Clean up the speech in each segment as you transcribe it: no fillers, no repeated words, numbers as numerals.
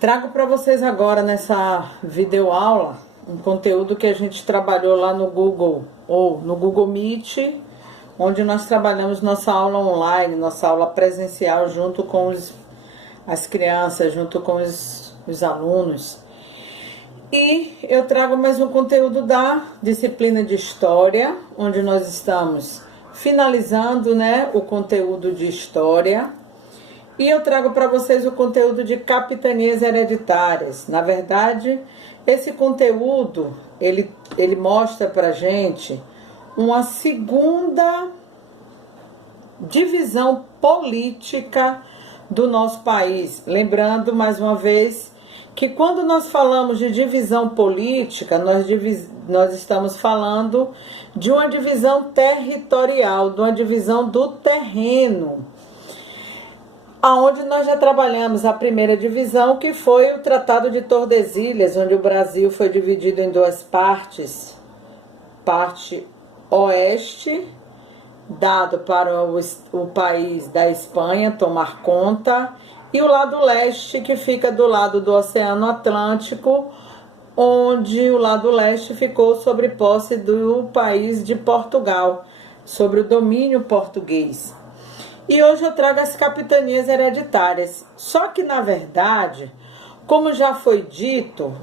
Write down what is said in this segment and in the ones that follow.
Trago para vocês agora nessa videoaula um conteúdo que a gente trabalhou lá no Google ou no Google Meet, onde nós trabalhamos nossa aula online, nossa aula presencial junto com as crianças, junto com os alunos. E eu trago mais um conteúdo da disciplina de História, onde nós estamos finalizando, o conteúdo de História. E eu trago para vocês o conteúdo de capitanias hereditárias. Na verdade, esse conteúdo, ele mostra para a gente uma segunda divisão política do nosso país. Lembrando, mais uma vez, que quando nós falamos de divisão política, nós estamos falando de uma divisão territorial, de uma divisão do terreno, aonde nós já trabalhamos a primeira divisão, que foi o Tratado de Tordesilhas, onde o Brasil foi dividido em duas partes. Parte oeste, dado para o país da Espanha tomar conta, e o lado leste, que fica do lado do Oceano Atlântico, onde o lado leste ficou sob posse do país de Portugal, sobre o domínio português. E hoje eu trago as capitanias hereditárias. Só que, na verdade, como já foi dito,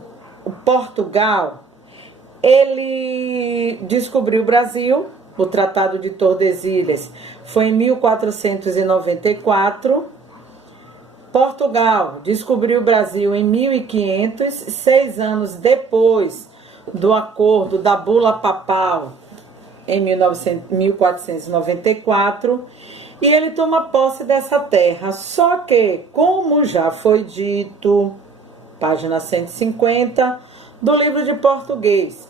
o Portugal, ele descobriu o Brasil. O Tratado de Tordesilhas foi em 1494. Portugal descobriu o Brasil em 1500, 6 anos depois do acordo da Bula Papal, em 1494. E ele toma posse dessa terra. Só que, como já foi dito, página 150 do livro de português,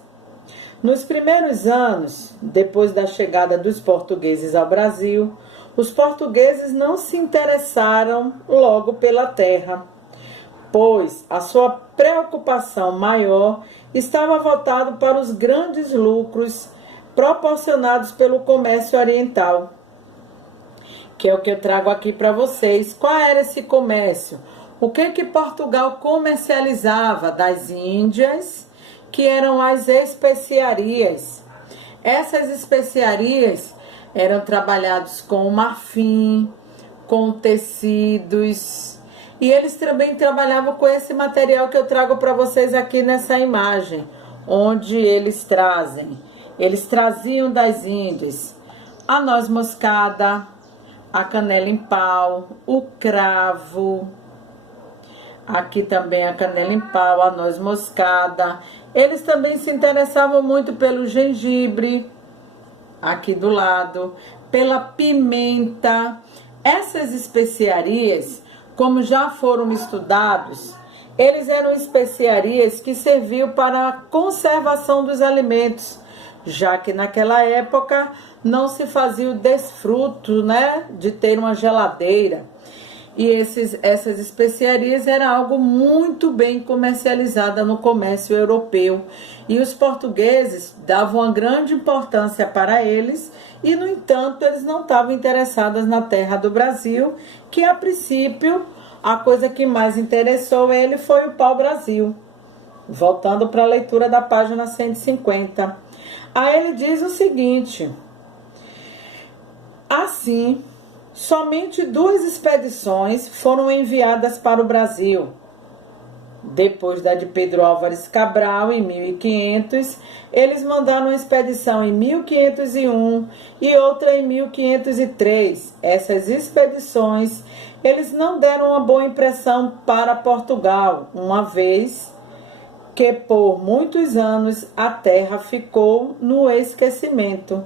nos primeiros anos, depois da chegada dos portugueses ao Brasil, os portugueses não se interessaram logo pela terra, pois a sua preocupação maior estava voltada para os grandes lucros proporcionados pelo comércio oriental, que é o que eu trago aqui para vocês. Qual era esse comércio? O que Portugal comercializava das Índias, que eram as especiarias. Essas especiarias eram trabalhadas com marfim, com tecidos, e eles também trabalhavam com esse material que eu trago para vocês aqui nessa imagem, onde eles traziam das Índias a noz moscada, a canela em pau, o cravo, aqui também a canela em pau, a noz moscada. Eles também se interessavam muito pelo gengibre, aqui do lado, pela pimenta. Essas especiarias, como já foram estudados, eles eram especiarias que serviam para a conservação dos alimentos, já que naquela época não se fazia o desfruto, de ter uma geladeira. E essas especiarias era algo muito bem comercializado no comércio europeu. E os portugueses davam uma grande importância para eles, e, no entanto, eles não estavam interessados na terra do Brasil, que, a princípio, a coisa que mais interessou ele foi o pau-brasil. Voltando para a leitura da página 150. Aí ele diz o seguinte: assim, somente 2 expedições foram enviadas para o Brasil. Depois da de Pedro Álvares Cabral, em 1500, eles mandaram uma expedição em 1501 e outra em 1503. Essas expedições, eles não deram uma boa impressão para Portugal, uma vez que por muitos anos a terra ficou no esquecimento.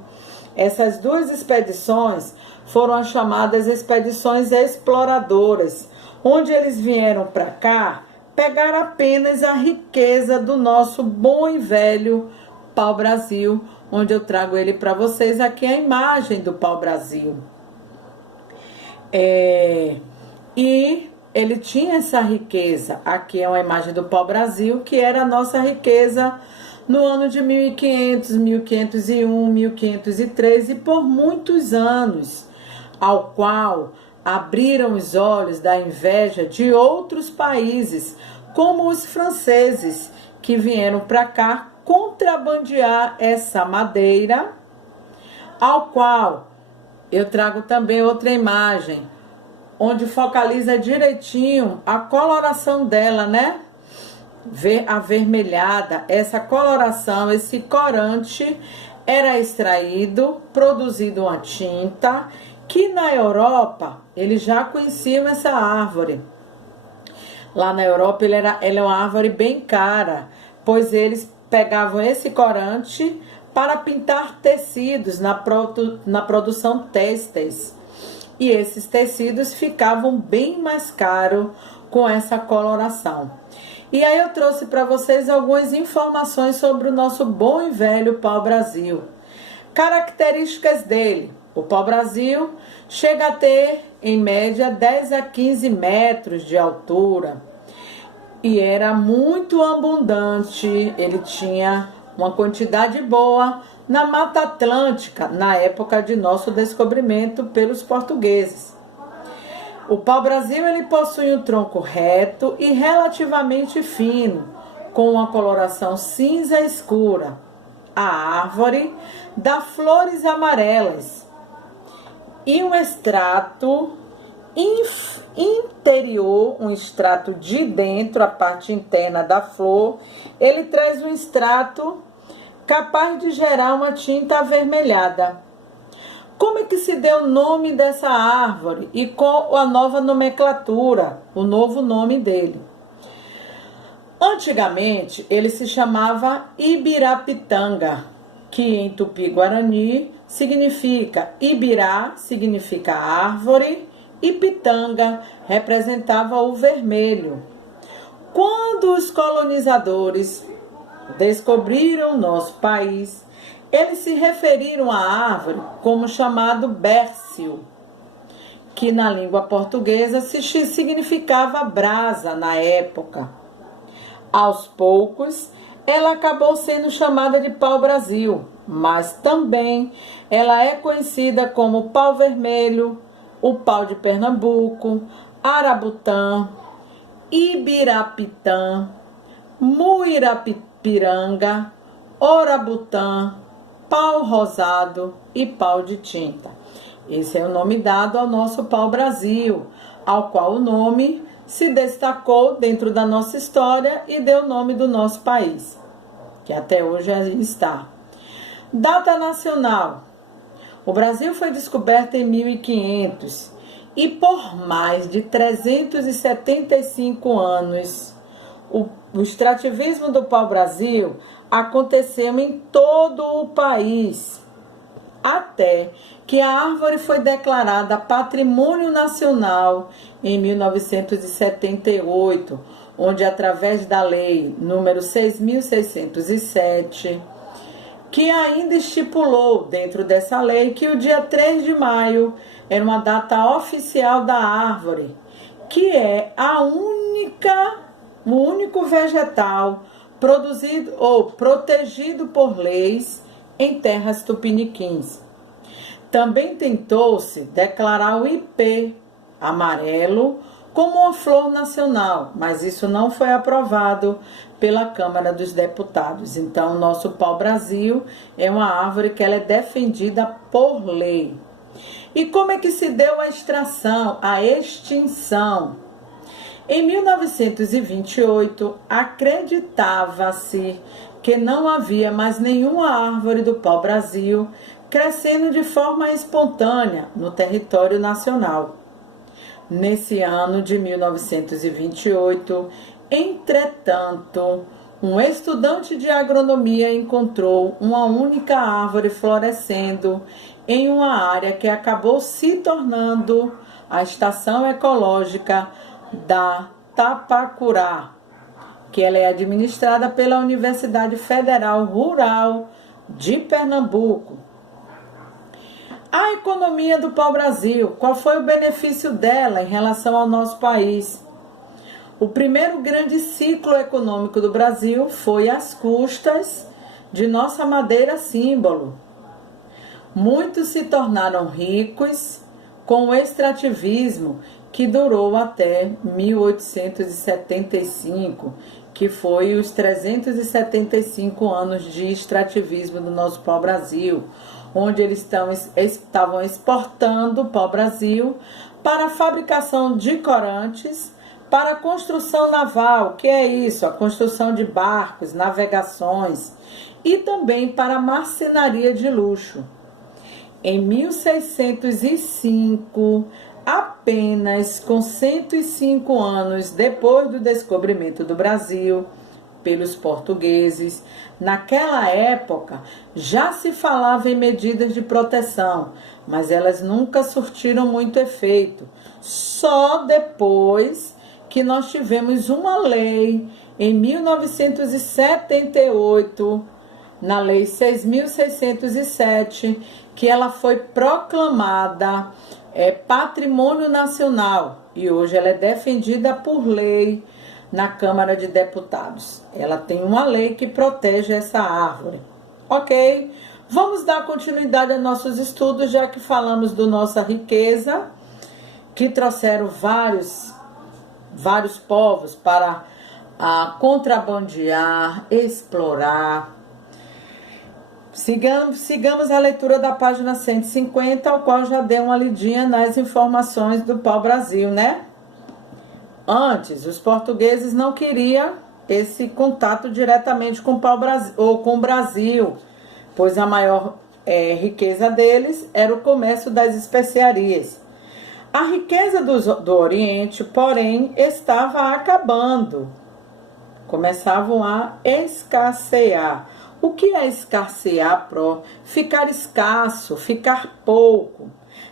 Essas 2 expedições foram as chamadas expedições exploradoras, onde eles vieram para cá pegar apenas a riqueza do nosso bom e velho pau-brasil, onde eu trago ele para vocês aqui, a imagem do pau-brasil. E ele tinha essa riqueza. Aqui é uma imagem do pau-brasil, que era a nossa riqueza no ano de 1500, 1501, 1503 e por muitos anos, ao qual abriram os olhos da inveja de outros países, como os franceses, que vieram para cá contrabandear essa madeira, ao qual eu trago também outra imagem, onde focaliza direitinho a coloração dela, né? Avermelhada, essa coloração, esse corante era extraído, produzido uma tinta, que na Europa eles já conheciam essa árvore. Lá na Europa ela é uma árvore bem cara, pois eles pegavam esse corante para pintar tecidos na produção têxteis. E esses tecidos ficavam bem mais caros com essa coloração. E aí eu trouxe para vocês algumas informações sobre o nosso bom e velho pau-brasil. Características dele. O pau-brasil chega a ter, em média, 10 a 15 metros de altura. E era muito abundante, ele tinha uma quantidade boa na Mata Atlântica, na época de nosso descobrimento pelos portugueses. O pau-brasil ele possui um tronco reto e relativamente fino, com uma coloração cinza escura. A árvore dá flores amarelas e um extrato interior, um extrato de dentro, a parte interna da flor, ele traz um extrato capaz de gerar uma tinta avermelhada. Como é que se deu o nome dessa árvore e com a nova nomenclatura, o novo nome dele? Antigamente, ele se chamava Ibirapitanga, que em Tupi-Guarani significa Ibirá, significa árvore, e pitanga representava o vermelho. Quando os colonizadores descobriram nosso país, eles se referiram à árvore como chamado bércio, que na língua portuguesa significava brasa na época. Aos poucos, ela acabou sendo chamada de pau-brasil, mas também ela é conhecida como pau-vermelho, o pau de Pernambuco, arabutã, ibirapitã, muirapiranga, orabutã, pau rosado e pau de tinta. Esse é o nome dado ao nosso pau-brasil, ao qual o nome se destacou dentro da nossa história e deu o nome do nosso país, que até hoje aí está. Data nacional. O Brasil foi descoberto em 1500 e por mais de 375 anos, o extrativismo do pau-brasil aconteceu em todo o país, até que a árvore foi declarada Patrimônio Nacional em 1978, onde através da lei número 6.607, que ainda estipulou dentro dessa lei que o dia 3 de maio era uma data oficial da árvore, que é o único vegetal produzido ou protegido por leis em terras tupiniquins. Também tentou-se declarar o ipê amarelo como uma flor nacional, mas isso não foi aprovado pela Câmara dos Deputados. Então, o nosso pau-brasil é uma árvore que ela é defendida por lei. E como é que se deu a extração, a extinção? Em 1928, acreditava-se que não havia mais nenhuma árvore do pau-brasil crescendo de forma espontânea no território nacional. Nesse ano de 1928, entretanto, um estudante de agronomia encontrou uma única árvore florescendo em uma área que acabou se tornando a estação ecológica da Tapacurá, que ela é administrada pela Universidade Federal Rural de Pernambuco. A economia do pau-brasil, qual foi o benefício dela em relação ao nosso país? O primeiro grande ciclo econômico do Brasil foi às custas de nossa madeira símbolo. Muitos se tornaram ricos com o extrativismo que durou até 1875, que foi os 375 anos de extrativismo do nosso pau-brasil, onde eles estavam exportando o pau-brasil para a fabricação de corantes, para a construção naval, que é isso, a construção de barcos, navegações, e também para a marcenaria de luxo. Em 1605, apenas com 105 anos depois do descobrimento do Brasil pelos portugueses, naquela época já se falava em medidas de proteção, mas elas nunca surtiram muito efeito. Só depois que nós tivemos uma lei em 1978, na Lei 6.607, que ela foi proclamada Patrimônio Nacional e hoje ela é defendida por lei na Câmara de Deputados. Ela tem uma lei que protege essa árvore. Ok? Vamos dar continuidade aos nossos estudos, já que falamos da nossa riqueza, que trouxeram vários povos para contrabandear, explorar. Sigamos a leitura da página 150, ao qual já dei uma lidinha nas informações do pau-brasil, né? Antes, os portugueses não queriam esse contato diretamente com o pau-brasil ou com o Brasil, pois a maior riqueza deles era o comércio das especiarias. A riqueza do Oriente, porém, estava acabando. Começavam a escassear. O que é escassear, Ficar escasso, ficar pouco.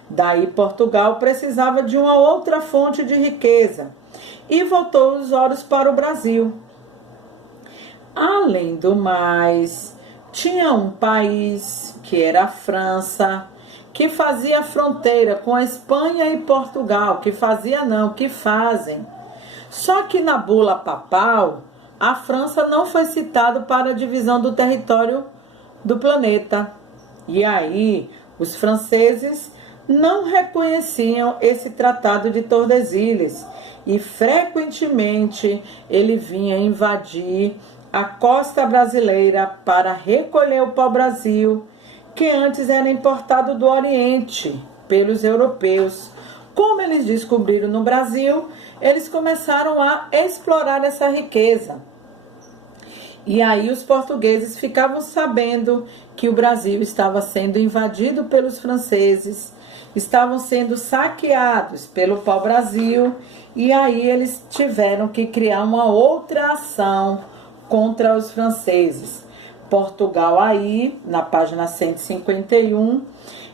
Daí Portugal precisava de uma outra fonte de riqueza e voltou os olhos para o Brasil. Além do mais, tinha um país, que era a França, que fazia fronteira com a Espanha e Portugal, que fazem. Só que na bula papal, a França não foi citada para a divisão do território do planeta. E aí, os franceses não reconheciam esse Tratado de Tordesilhas e frequentemente ele vinha invadir a costa brasileira para recolher o pau-brasil, que antes era importado do Oriente pelos europeus. Como eles descobriram no Brasil, eles começaram a explorar essa riqueza. E aí os portugueses ficavam sabendo que o Brasil estava sendo invadido pelos franceses, estavam sendo saqueados pelo pau-brasil, e aí eles tiveram que criar uma outra ação contra os franceses. Portugal aí, na página 151,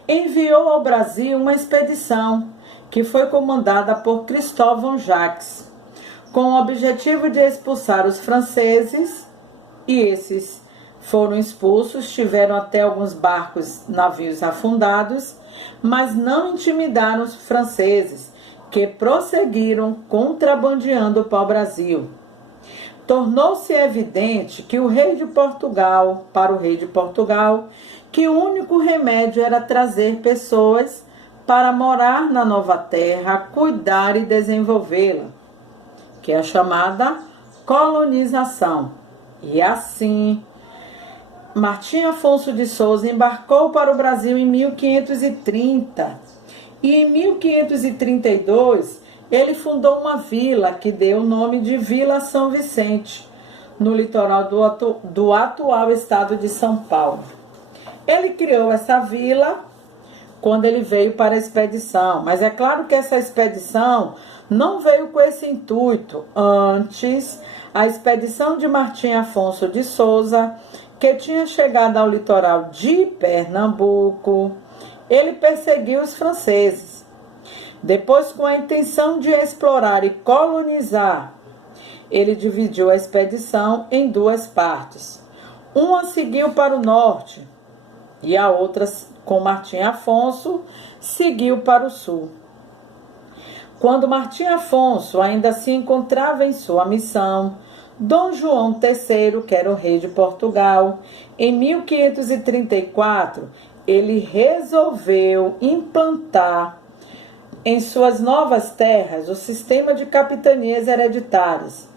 enviou ao Brasil uma expedição que foi comandada por Cristóvão Jacques, com o objetivo de expulsar os franceses, e esses foram expulsos, tiveram até alguns navios afundados, mas não intimidaram os franceses, que prosseguiram contrabandeando o pau-brasil. Tornou-se evidente que para o rei de Portugal, que o único remédio era trazer pessoas para morar na nova terra, cuidar e desenvolvê-la, que é a chamada colonização. E assim, Martim Afonso de Souza embarcou para o Brasil em 1530 e em 1532 ele fundou uma vila que deu o nome de Vila São Vicente, no litoral do atual estado de São Paulo. Ele criou essa vila quando ele veio para a expedição, mas é claro que essa expedição não veio com esse intuito. Antes, a expedição de Martim Afonso de Souza, que tinha chegado ao litoral de Pernambuco, ele perseguiu os franceses. Depois, com a intenção de explorar e colonizar, ele dividiu a expedição em duas partes. Uma seguiu para o norte e a outra, com Martim Afonso, seguiu para o sul. Quando Martim Afonso ainda se encontrava em sua missão, Dom João III, que era o rei de Portugal, em 1534, ele resolveu implantar em suas novas terras o sistema de capitanias hereditárias.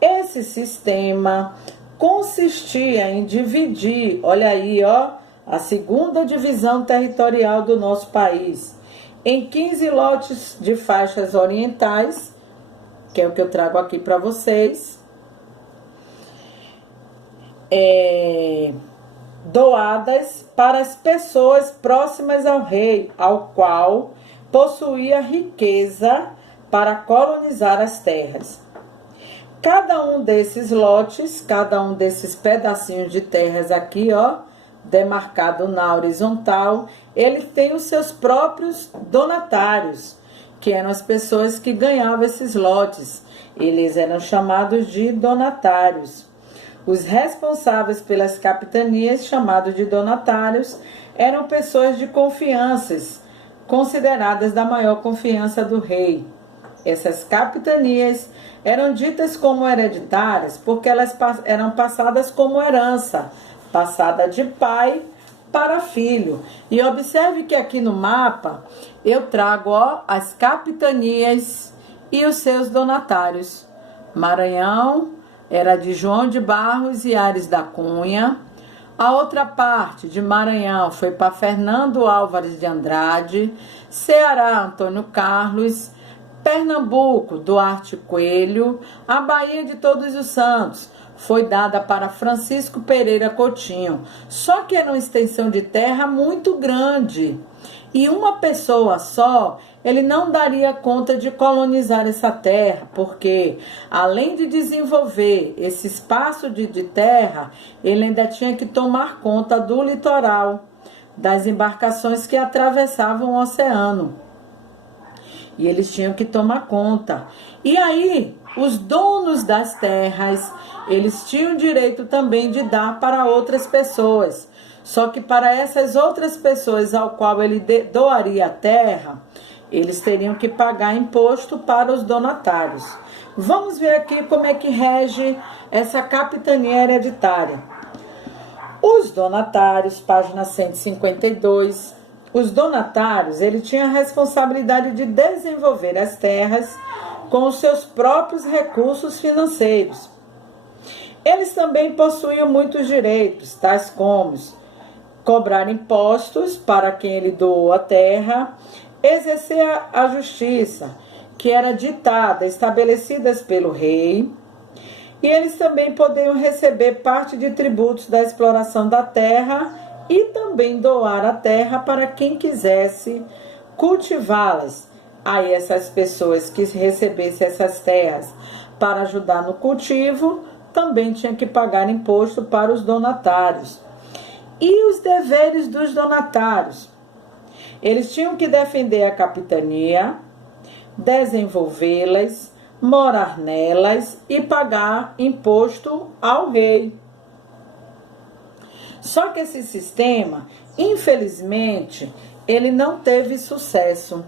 Esse sistema consistia em dividir, olha aí, ó, a segunda divisão territorial do nosso país, em 15 lotes de faixas orientais, que é o que eu trago aqui para vocês, doadas para as pessoas próximas ao rei, ao qual possuía riqueza para colonizar as terras. Cada um desses lotes, cada um desses pedacinhos de terras aqui, ó, demarcado na horizontal, ele tem os seus próprios donatários, que eram as pessoas que ganhavam esses lotes. Eles eram chamados de donatários. Os responsáveis pelas capitanias, chamados de donatários, eram pessoas de confianças, consideradas da maior confiança do rei. Essas capitanias eram ditas como hereditárias porque elas eram passadas como herança, passada de pai para filho. E observe que aqui no mapa eu trago, ó, as capitanias e os seus donatários. Maranhão era de João de Barros e Ares da Cunha. A outra parte de Maranhão foi para Fernando Álvares de Andrade. Ceará, Antônio Carlos. Pernambuco, Duarte Coelho. A Bahia de Todos os Santos foi dada para Francisco Pereira Coutinho. Só que era uma extensão de terra muito grande. E uma pessoa só, ele não daria conta de colonizar essa terra, porque além de desenvolver esse espaço de terra, ele ainda tinha que tomar conta do litoral, das embarcações que atravessavam o oceano. E eles tinham que tomar conta. E aí, os donos das terras, eles tinham direito também de dar para outras pessoas. Só que para essas outras pessoas ao qual ele doaria a terra, eles teriam que pagar imposto para os donatários. Vamos ver aqui como é que rege essa capitania hereditária. Os donatários, página 152. Os donatários, ele tinha a responsabilidade de desenvolver as terras com os seus próprios recursos financeiros. Eles também possuíam muitos direitos, tais como cobrar impostos para quem ele doou a terra, exercer a justiça, que era ditada, estabelecidas pelo rei, e eles também podiam receber parte de tributos da exploração da terra e também doar a terra para quem quisesse cultivá-las. Aí essas pessoas que recebessem essas terras para ajudar no cultivo, também tinham que pagar imposto para os donatários. E os deveres dos donatários? Eles tinham que defender a capitania, desenvolvê-las, morar nelas e pagar imposto ao rei. Só que esse sistema, infelizmente, ele não teve sucesso.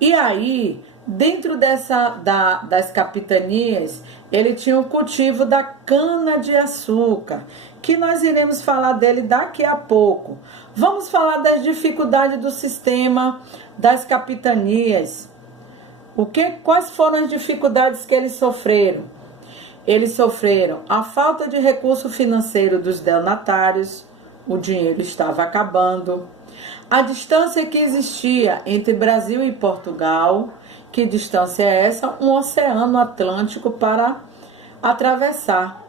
E aí, dentro das capitanias, ele tinha o cultivo da cana-de-açúcar, que nós iremos falar dele daqui a pouco. Vamos falar das dificuldades do sistema das capitanias. Quais foram as dificuldades que eles sofreram? Eles sofreram a falta de recurso financeiro dos donatários, o dinheiro estava acabando. A distância que existia entre Brasil e Portugal, que distância é essa? Um oceano Atlântico para atravessar.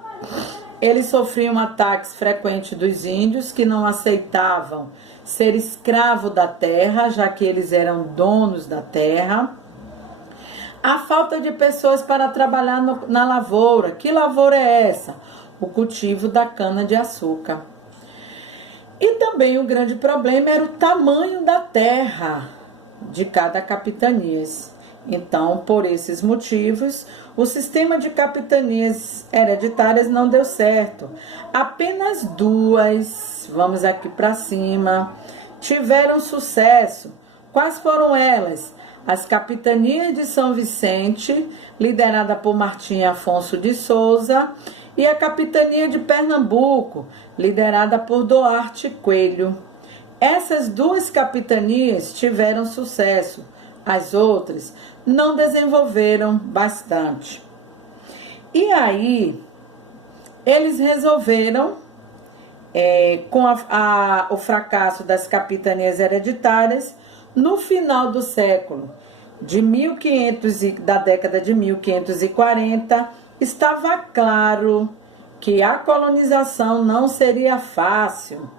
Eles sofriam ataques frequentes dos índios que não aceitavam ser escravo da terra, já que eles eram donos da terra. A falta de pessoas para trabalhar na lavoura. Que lavoura é essa? O cultivo da cana-de-açúcar. E também o grande problema era o tamanho da terra de cada capitania. Então, por esses motivos, o sistema de capitanias hereditárias não deu certo. Apenas duas, vamos aqui para cima, tiveram sucesso. Quais foram elas? As capitanias de São Vicente, liderada por Martim Afonso de Souza, e a capitania de Pernambuco, liderada por Duarte Coelho. Essas duas capitanias tiveram sucesso, as outras não desenvolveram bastante. E aí, eles resolveram, com o fracasso das capitanias hereditárias, no final do século de 1500, da década de 1540, estava claro que a colonização não seria fácil.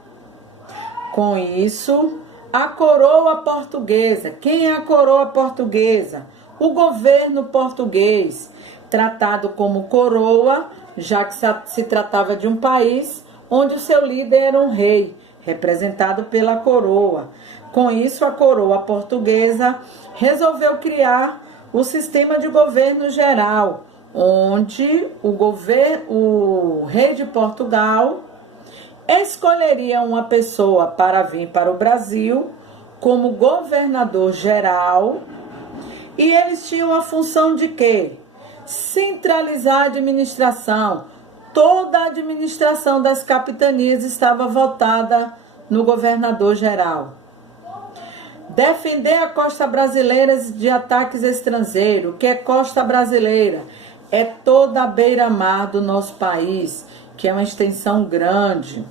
Com isso, a coroa portuguesa, quem é a coroa portuguesa? O governo português, tratado como coroa, já que se tratava de um país onde o seu líder era um rei, representado pela coroa. Com isso, a coroa portuguesa resolveu criar o sistema de governo geral, onde o rei de Portugal escolheria uma pessoa para vir para o Brasil como governador geral, e eles tinham a função de quê? Centralizar a administração. Toda a administração das capitanias estava voltada no governador geral. Defender a costa brasileira de ataques estrangeiros. O que é costa brasileira? É toda a beira-mar do nosso país, que é uma extensão grande.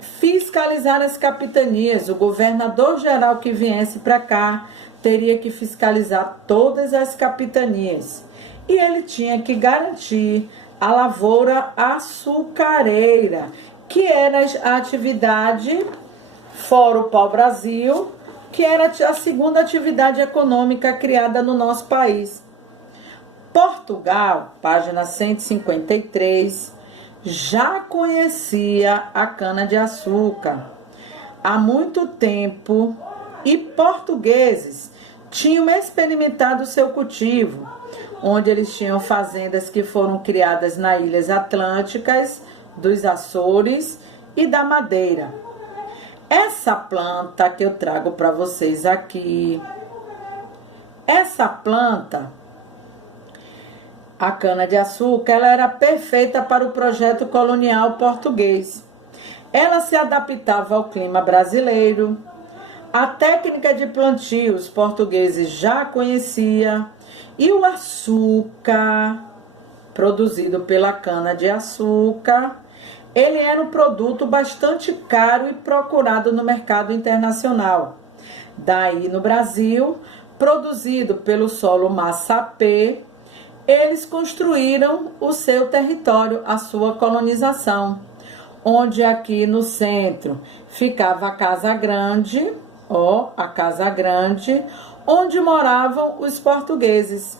Fiscalizar as capitanias. O governador geral que viesse para cá teria que fiscalizar todas as capitanias. E ele tinha que garantir a lavoura açucareira, que era a atividade, fora o pau-brasil, que era a segunda atividade econômica criada no nosso país. Portugal, página 153, já conhecia a cana-de-açúcar há muito tempo e portugueses tinham experimentado o seu cultivo, onde eles tinham fazendas que foram criadas nas ilhas atlânticas, dos Açores e da Madeira. Essa planta que eu trago para vocês aqui, essa planta, a cana-de-açúcar, ela era perfeita para o projeto colonial português. Ela se adaptava ao clima brasileiro. A técnica de plantio os portugueses já conheciam. E o açúcar, produzido pela cana-de-açúcar, ele era um produto bastante caro e procurado no mercado internacional. Daí, no Brasil, produzido pelo solo massapê, eles construíram o seu território, a sua colonização, onde aqui no centro ficava a Casa Grande, a Casa Grande, onde moravam os portugueses.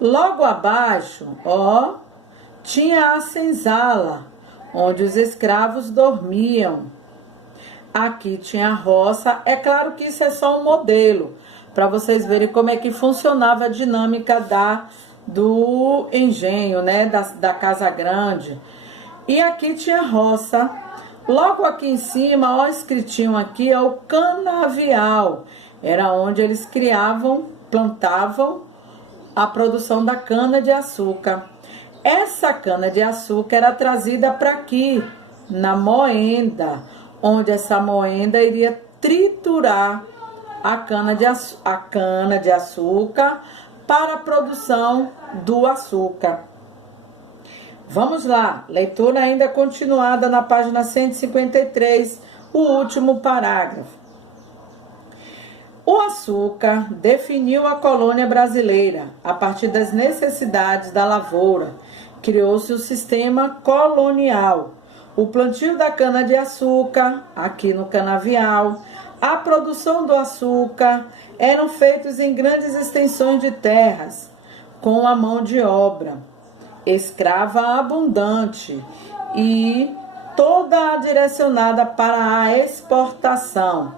Logo abaixo, tinha a senzala, onde os escravos dormiam. Aqui tinha a roça. É claro que isso é só um modelo, para vocês verem como é que funcionava a dinâmica do engenho, né, da Casa Grande. E aqui tinha a roça. Logo aqui em cima, escritinho aqui, é o canavial. Era onde eles plantavam a produção da cana-de-açúcar. Essa cana-de-açúcar era trazida para aqui, na moenda, onde essa moenda iria triturar a cana-de-açúcar para a produção do açúcar. Vamos lá, leitura ainda continuada na página 153, o último parágrafo. O açúcar definiu a colônia brasileira a partir das necessidades da lavoura. Criou-se o sistema colonial, o plantio da cana-de-açúcar, aqui no canavial, a produção do açúcar, eram feitos em grandes extensões de terras, com a mão de obra escrava abundante e toda direcionada para a exportação.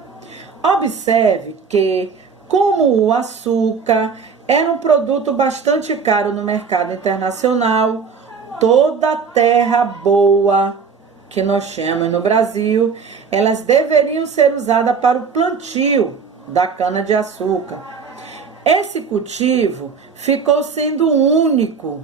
Observe que, como o açúcar era um produto bastante caro no mercado internacional, toda terra boa que nós chamamos no Brasil, elas deveriam ser usadas para o plantio da cana-de-açúcar. Esse cultivo ficou sendo o único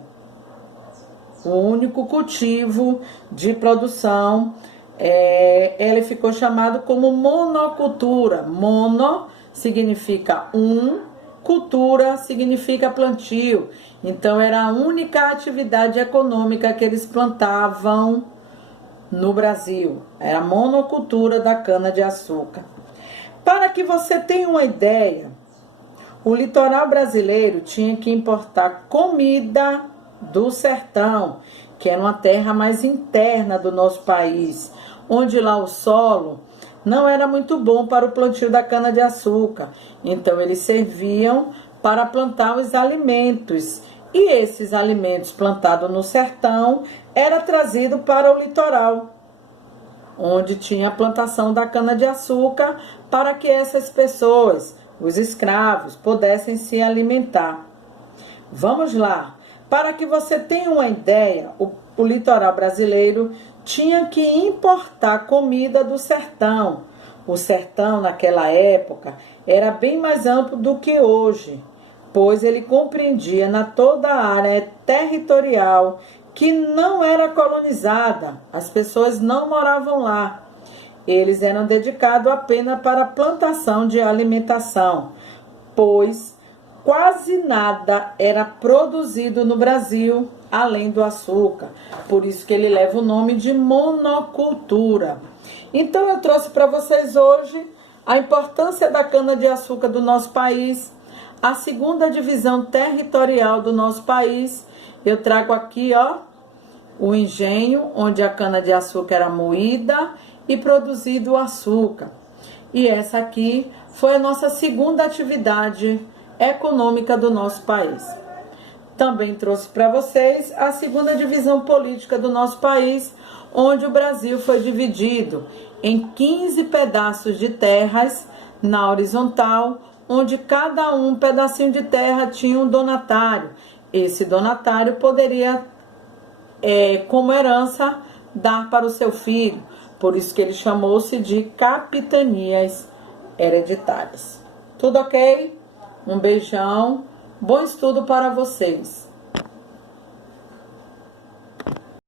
cultivo de produção. Ele ficou chamado como monocultura. Mono significa cultura significa plantio. Então era a única atividade econômica que eles plantavam no Brasil. Era a monocultura da cana-de-açúcar. Para que você tenha uma ideia, o litoral brasileiro tinha que importar comida do sertão, que era uma terra mais interna do nosso país, onde lá o solo não era muito bom para o plantio da cana-de-açúcar. Então eles serviam para plantar os alimentos. E esses alimentos plantados no sertão era trazido para o litoral, onde tinha a plantação da cana-de-açúcar, para que essas pessoas, os escravos, pudessem se alimentar. Vamos lá. Para que você tenha uma ideia, o litoral brasileiro tinha que importar comida do sertão. O sertão, naquela época, era bem mais amplo do que hoje, pois ele compreendia toda a área territorial que não era colonizada. As pessoas não moravam lá. Eles eram dedicados apenas para a plantação de alimentação, pois quase nada era produzido no Brasil, além do açúcar. Por isso que ele leva o nome de monocultura. Então eu trouxe para vocês hoje a importância da cana-de-açúcar do nosso país, a segunda divisão territorial do nosso país. Eu trago aqui, o engenho, onde a cana-de-açúcar era moída e produzido o açúcar. E essa aqui foi a nossa segunda atividade econômica do nosso país. Também trouxe para vocês a segunda divisão política do nosso país, onde o Brasil foi dividido em 15 pedaços de terras na horizontal, onde cada pedacinho de terra tinha um donatário. Esse donatário poderia, como herança, dar para o seu filho. Por isso que ele chamou-se de capitanias hereditárias. Tudo ok? Um beijão. Bom estudo para vocês.